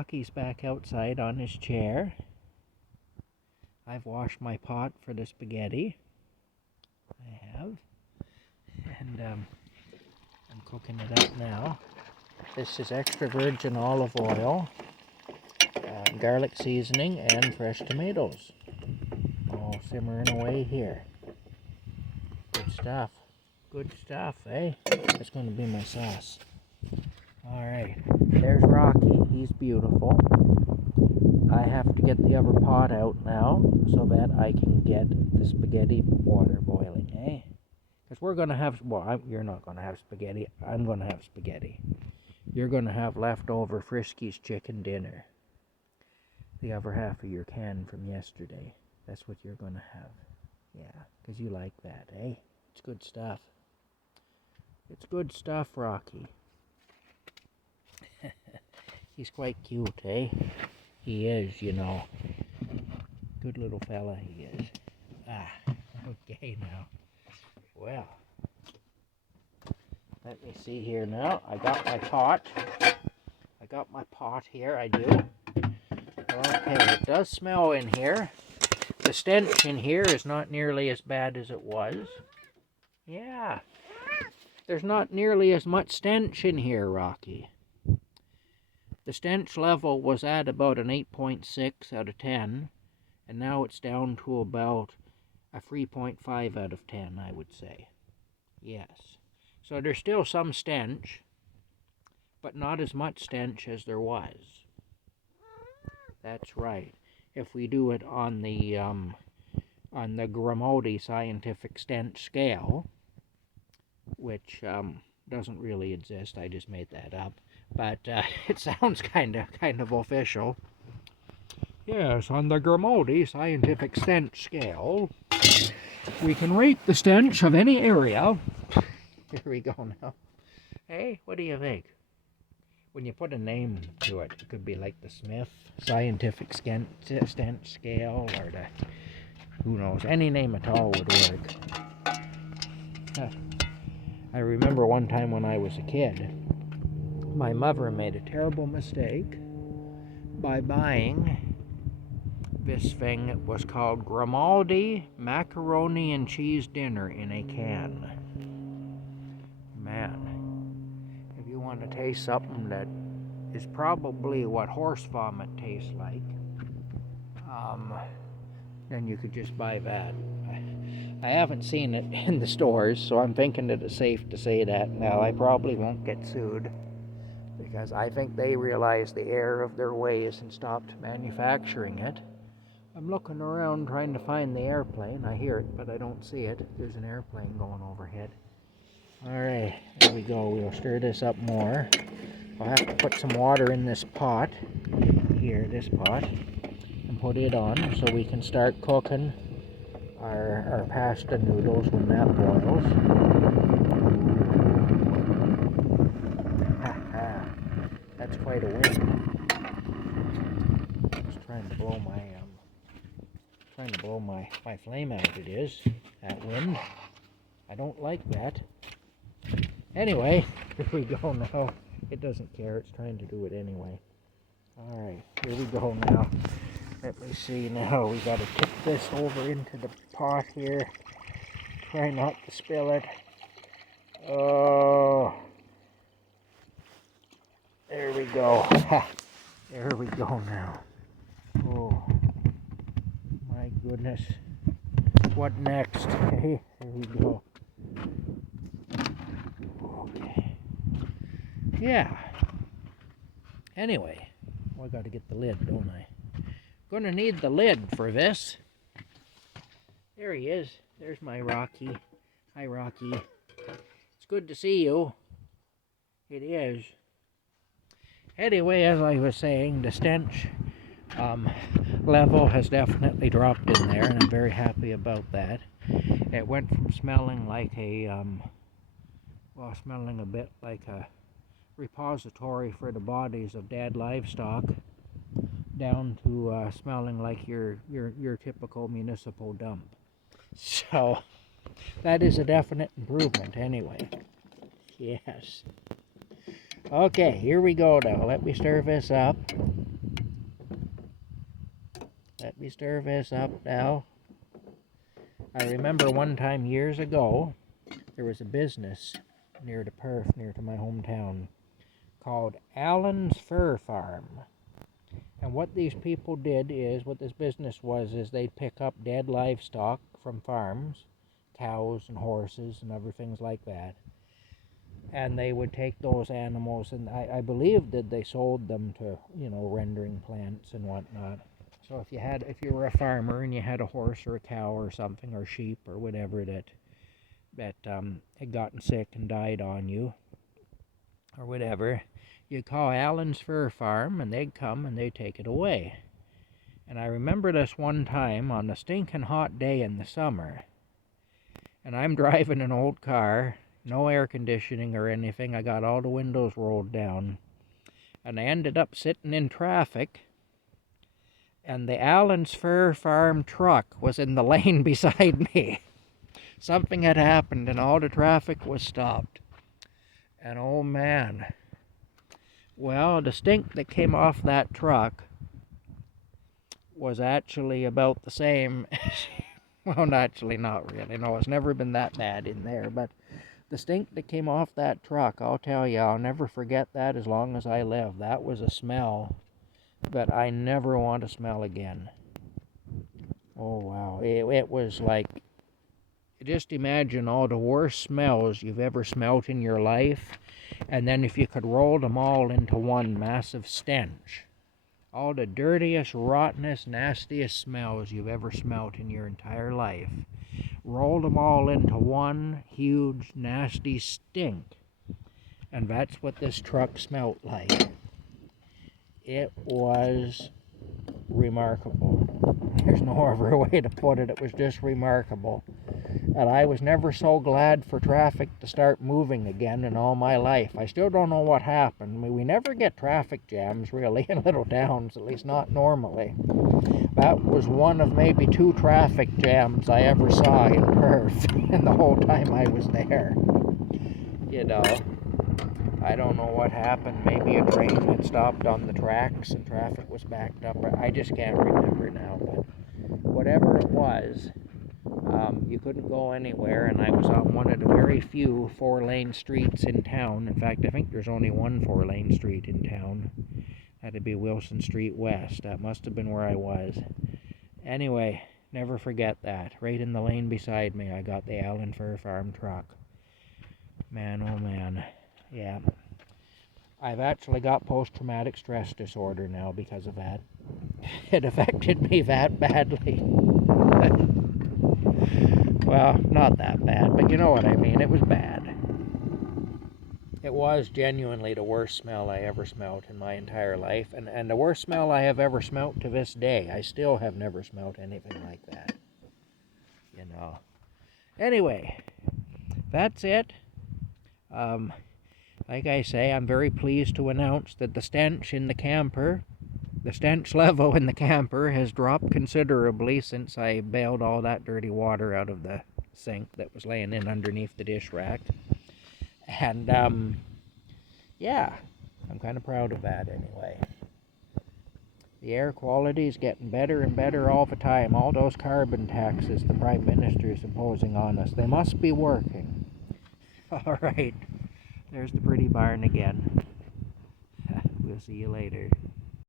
Rocky's back outside on his chair. I've washed my pot for the spaghetti. I have. And I'm cooking it up now. This is extra virgin olive oil, garlic seasoning, and fresh tomatoes. All simmering away here. Good stuff. Good stuff, eh? That's going to be my sauce. Alright, there's Rocky. He's beautiful. I have to get the other pot out now so that I can get the spaghetti water boiling, eh? Because we're going to have, well, you're not going to have spaghetti. I'm going to have spaghetti. You're going to have leftover Frisky's chicken dinner. The other half of your can from yesterday. That's what you're going to have. Yeah, because you like that, eh? It's good stuff. It's good stuff, Rocky. He's quite cute, eh? He is, you know. Good little fella he is. Okay now. Well, let me see here now. I got my pot. I got my pot here, I do. Okay, it does smell in here. The stench in here is not nearly as bad as it was. Yeah. There's not nearly as much stench in here, Rocky. The stench level was at about an 8.6 out of 10, and now it's down to about a 3.5 out of 10, I would say. Yes. So there's still some stench, but not as much stench as there was. That's right. If we do it on the Grimodi scientific stench scale, which doesn't really exist, I just made that up, but it sounds kind of official. Yes, on the Grimodi scientific stench scale, we can rate the stench of any area. Here we go now. Hey, what do you think? When you put a name to it, it could be like the Smith scientific stench scale, or the, who knows, any name at all would work. I remember one time when I was a kid, my mother made a terrible mistake by buying this thing. It was called Grimaldi macaroni and cheese dinner in a can. Man, if you want to taste something that is probably what horse vomit tastes like, then you could just buy that. I haven't seen it in the stores, so I'm thinking that it's safe to say that now. I probably won't get sued, because I think they realized the error of their ways and stopped manufacturing it. I'm looking around trying to find the airplane. I hear it, but I don't see it. There's an airplane going overhead. Alright, there we go. We'll stir this up more. I'll have to put some water in this pot, here, this pot, and put it on so we can start cooking our pasta noodles when that boils. That's quite a wind. Just trying to blow my flame out. It is that wind. I don't like that. Anyway, here we go now. It doesn't care. It's trying to do it anyway. All right, here we go now. Let me see now. We got to tip this over into the pot here. Try not to spill it. Oh, there we go. There we go now. Oh, my goodness. What next? Hey, there we go. Okay. Yeah. Anyway, well, I got to get the lid, don't I? Gonna need the lid for this. There he is. There's my Rocky. Hi, Rocky. It's good to see you. It is. Anyway, as I was saying, the stench level has definitely dropped in there, and I'm very happy about that. It went from smelling like a, smelling a bit like a repository for the bodies of dead livestock, down to smelling like your typical municipal dump. So that is a definite improvement anyway. Yes. Okay, here we go now. Let me stir this up. let me stir this up now. I remember one time years ago, there was a business near to Perth, near to my hometown, called Allen's Fur Farm. And what these people did is, what this business was, is they'd pick up dead livestock from farms, cows and horses and other things like that. And they would take those animals, and I believe that they sold them to, rendering plants and whatnot. So if you were a farmer and you had a horse or a cow or something, or sheep or whatever that had gotten sick and died on you, or whatever, you'd call Allen's Fur Farm, and they'd come and they'd take it away. And I remember this one time on a stinking hot day in the summer, and I'm driving an old car, no air conditioning or anything. I got all the windows rolled down, and I ended up sitting in traffic, and the Allen's Fur Farm truck was in the lane beside me. Something had happened, and all the traffic was stopped. And oh man, well, the stink that came off that truck was actually about the same. Well, actually not really. No, it's never been that bad in there, but the stink that came off that truck, I'll tell you, I'll never forget that as long as I live. That was a smell that I never want to smell again. Oh wow, it was like, just imagine all the worst smells you've ever smelt in your life, and then if you could roll them all into one massive stench. All the dirtiest, rottenest, nastiest smells you've ever smelt in your entire life. Roll them all into one huge, nasty stink. And that's what this truck smelt like. It was remarkable. There's no other way to put it. It was just remarkable. And I was never so glad for traffic to start moving again in all my life. I still don't know what happened. I mean, we never get traffic jams, really, in little towns, at least not normally. That was one of maybe 2 traffic jams I ever saw in Perth in the whole time I was there. I don't know what happened. Maybe a train had stopped on the tracks and traffic was backed up. I just can't remember now, but whatever it was, you couldn't go anywhere, and I was on one of the very few 4-lane streets in town. In fact, I think there's only one 4-lane street in town. That'd be Wilson Street West. That must have been where I was. Anyway, never forget that. Right in the lane beside me, I got the Allen Fur Farm truck. Man, oh man. Yeah. I've actually got post-traumatic stress disorder now because of that. It affected me that badly. Well, not that bad, but you know what I mean. It was bad. It was genuinely the worst smell I ever smelt in my entire life, and the worst smell I have ever smelt to this day. I still have never smelt anything like that. Anyway, that's it. Like I say, I'm very pleased to announce that the stench level in the camper has dropped considerably since I bailed all that dirty water out of the sink that was laying in underneath the dish rack. And, yeah, I'm kind of proud of that anyway. The air quality is getting better and better all the time. All those carbon taxes the Prime Minister is imposing on us, they must be working. All right, there's the pretty barn again. We'll see you later.